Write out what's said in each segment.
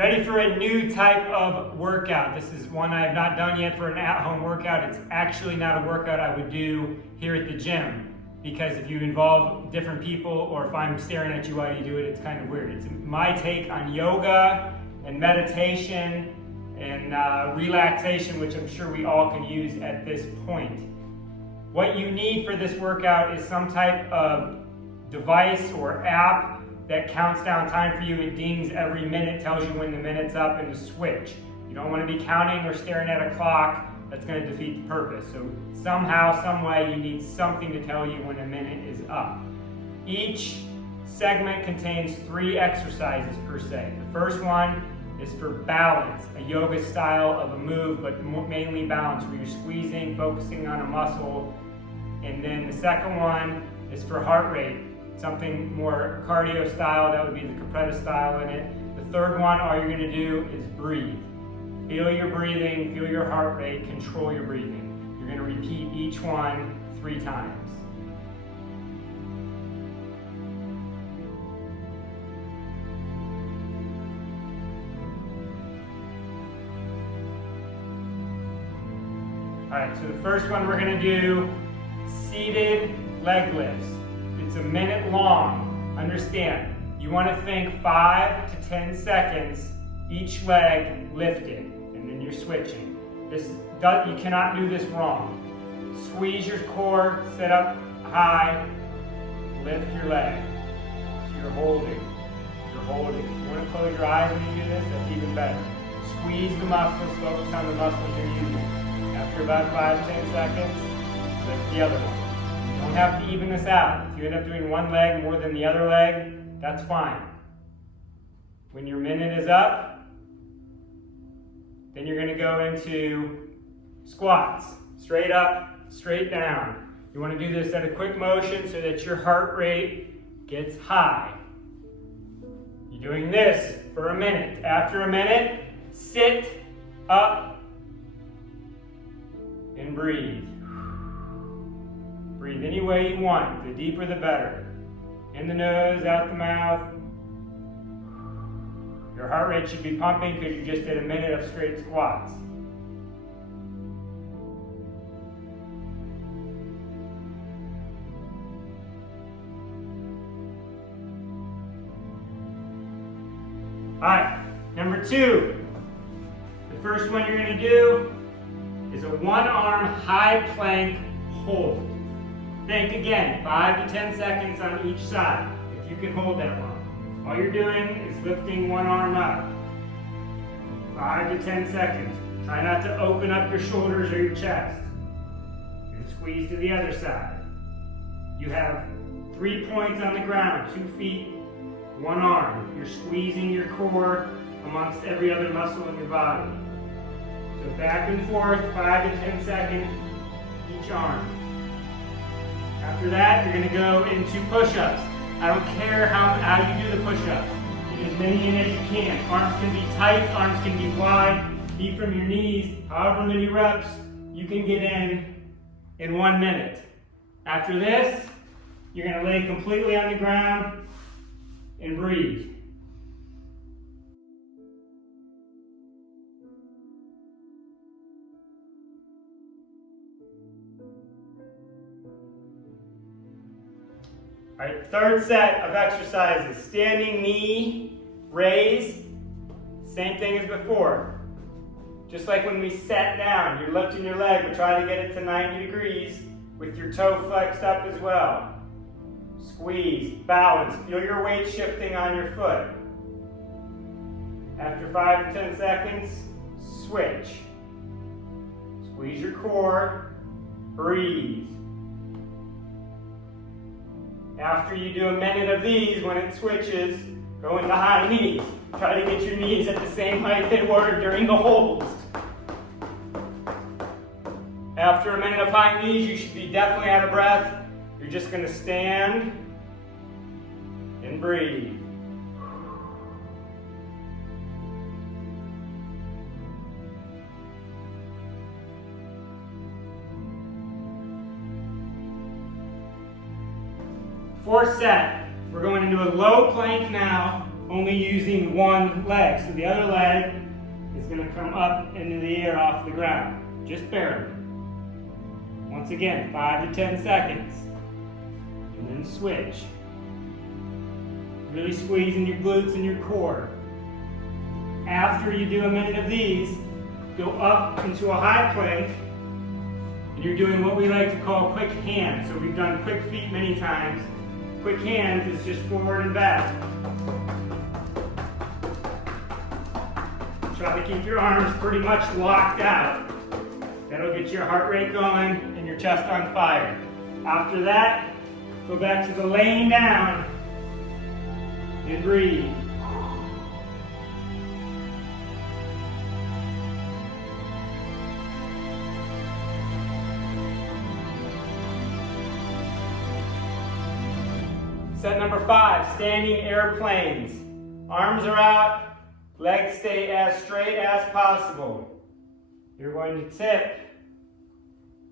Ready for a new type of workout. This is one I have not done yet for an at-home workout. It's actually not a workout I would do here at the gym, because if you involve different people or if I'm staring at you while you do it, it's kind of weird. It's my take on yoga and meditation and relaxation, which I'm sure we all can use at this point. What you need for this workout is some type of device or app that counts down time for you. It dings every minute, tells you when the minute's up, and to switch. You don't want to be counting or staring at a clock. That's going to defeat the purpose. So somehow, some way, you need something to tell you when a minute is up. Each segment contains 3 exercises per se. The first one is for balance, a yoga style of a move, but mainly balance, where you're squeezing, focusing on a muscle. And then the second one is for heart rate, something more cardio style. That would be the Capretta style in it. The third one, all you're going to do is breathe. Feel your breathing, feel your heart rate, control your breathing. You're going to repeat each one 3 times. All right, so the first one we're going to do seated leg lifts. It's a minute long. Understand, you want to think 5 to 10 seconds each leg lifted, and then you're switching. You cannot do this wrong. Squeeze your core, sit up high, lift your leg. So you're holding. If you want to close your eyes when you do this, that's even better. Squeeze the muscles, focus on the muscles you're using. After about 5 to 10 seconds, lift the other one. You don't have to even this out. If you end up doing one leg more than the other leg, that's fine. When your minute is up, then you're going to go into squats. Straight up, straight down. You want to do this at a quick motion so that your heart rate gets high. You're doing this for a minute. After a minute, sit up and breathe. Breathe any way you want. The deeper the better. In the nose, out the mouth. Your heart rate should be pumping because you just did a minute of straight squats. All right, number 2. The first one you're going to do is a one-arm high plank hold. Think again, 5 to 10 seconds on each side, if you can hold that long. All you're doing is lifting one arm up. 5 to 10 seconds. Try not to open up your shoulders or your chest. And squeeze to the other side. You have 3 points on the ground, 2 feet, 1 arm. You're squeezing your core amongst every other muscle in your body. So back and forth, 5 to 10 seconds, each arm. After that, you're going to go into push-ups. I don't care how you do the push-ups. Get as many in as you can. Arms can be tight, arms can be wide. Feet from your knees, however many reps you can get in 1 minute. After this, you're going to lay completely on the ground and breathe. All right, third set of exercises. Standing knee raise, same thing as before. Just like when we sat down, you're lifting your leg, but try to get it to 90 degrees with your toe flexed up as well. Squeeze, balance, feel your weight shifting on your foot. After 5 to 10 seconds, switch. Squeeze your core, breathe. After you do a minute of these, when it switches, go into high knees. Try to get your knees at the same height they were during the holds. After a minute of high knees, you should be definitely out of breath. You're just going to stand and breathe. Fourth set, we're going into a low plank now only using one leg. So the other leg is going to come up into the air off the ground, just barely. Once again, 5 to 10 seconds. And then switch. Really squeezing your glutes and your core. After you do a minute of these, go up into a high plank, and you're doing what we like to call quick hands. So we've done quick feet many times. Quick hands is just forward and back. Try to keep your arms pretty much locked out. That'll get your heart rate going and your chest on fire. After that, go back to the laying down and breathe. Set number 5, standing airplanes. Arms are out, legs stay as straight as possible. You're going to tip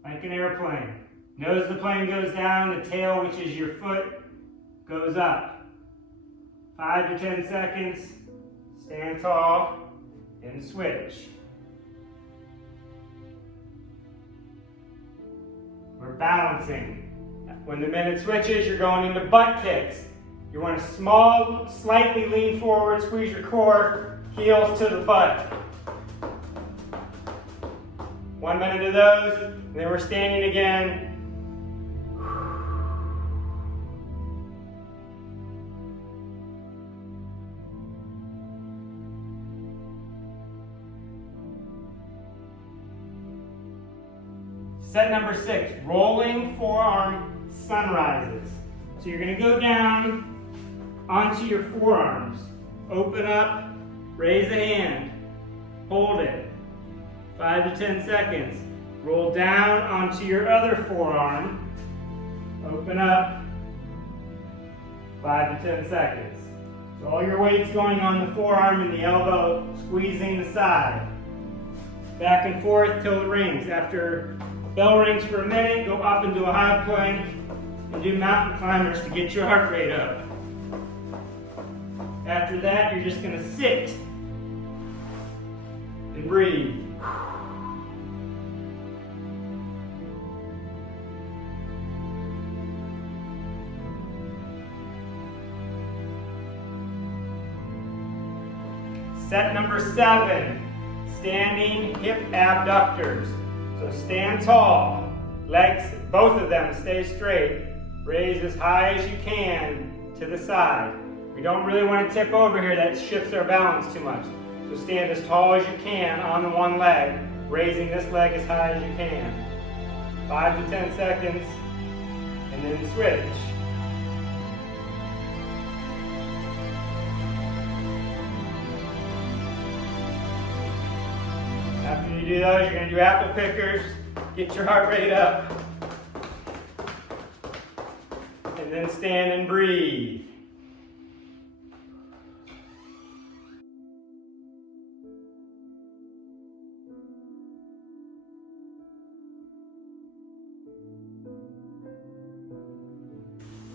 like an airplane. Nose of the plane goes down, the tail, which is your foot, goes up. 5 to 10 seconds, stand tall, and switch. We're balancing. When the minute switches, you're going into butt kicks. You want to slightly lean forward, squeeze your core, heels to the butt. 1 minute of those, and then we're standing again. Set number 6, rolling forearm sunrises. So you're going to go down onto your forearms. Open up, raise a hand, hold it. 5 to 10 seconds. Roll down onto your other forearm. Open up. 5 to 10 seconds. So all your weight's going on the forearm and the elbow, squeezing the side. Back and forth till it rings. After bell rings for a minute, go up into a high plank and do mountain climbers to get your heart rate up. After that, you're just going to sit and breathe. Set number 7, standing hip abductors. So stand tall, legs, both of them stay straight. Raise as high as you can to the side. We don't really want to tip over here, that shifts our balance too much. So stand as tall as you can on the one leg, raising this leg as high as you can. 5 to 10 seconds, and then switch. After you do those, you're going to do apple pickers, get your heart rate up, and then stand and breathe.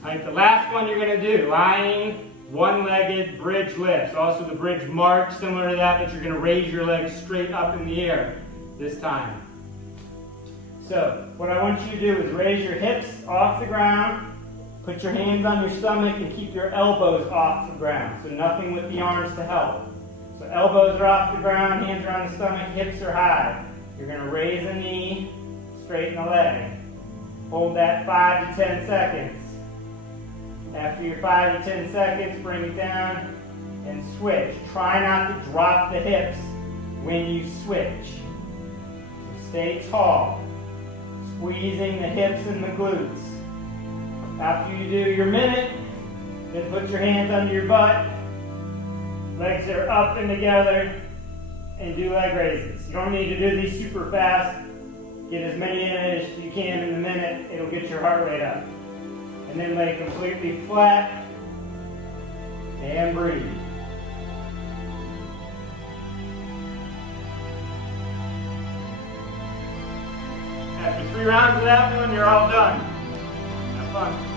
All right, the last one you're going to do, lying one-legged bridge lifts. Also the bridge march, similar to that, but you're going to raise your legs straight up in the air this time. So what I want you to do is raise your hips off the ground, put your hands on your stomach, and keep your elbows off the ground. So nothing with the arms to help. So elbows are off the ground, hands are on the stomach, hips are high. You're going to raise a knee, straighten the leg. Hold that 5 to 10 seconds. After your 5 to 10 seconds, bring it down and switch. Try not to drop the hips when you switch. So stay tall, squeezing the hips and the glutes. After you do your minute, then put your hands under your butt. Legs are up and together, and do leg raises. You don't need to do these super fast. Get as many in as you can in the minute. It'll get your heart rate up. And then lay completely flat and breathe. After 3 rounds of that one, you're all done. Have fun.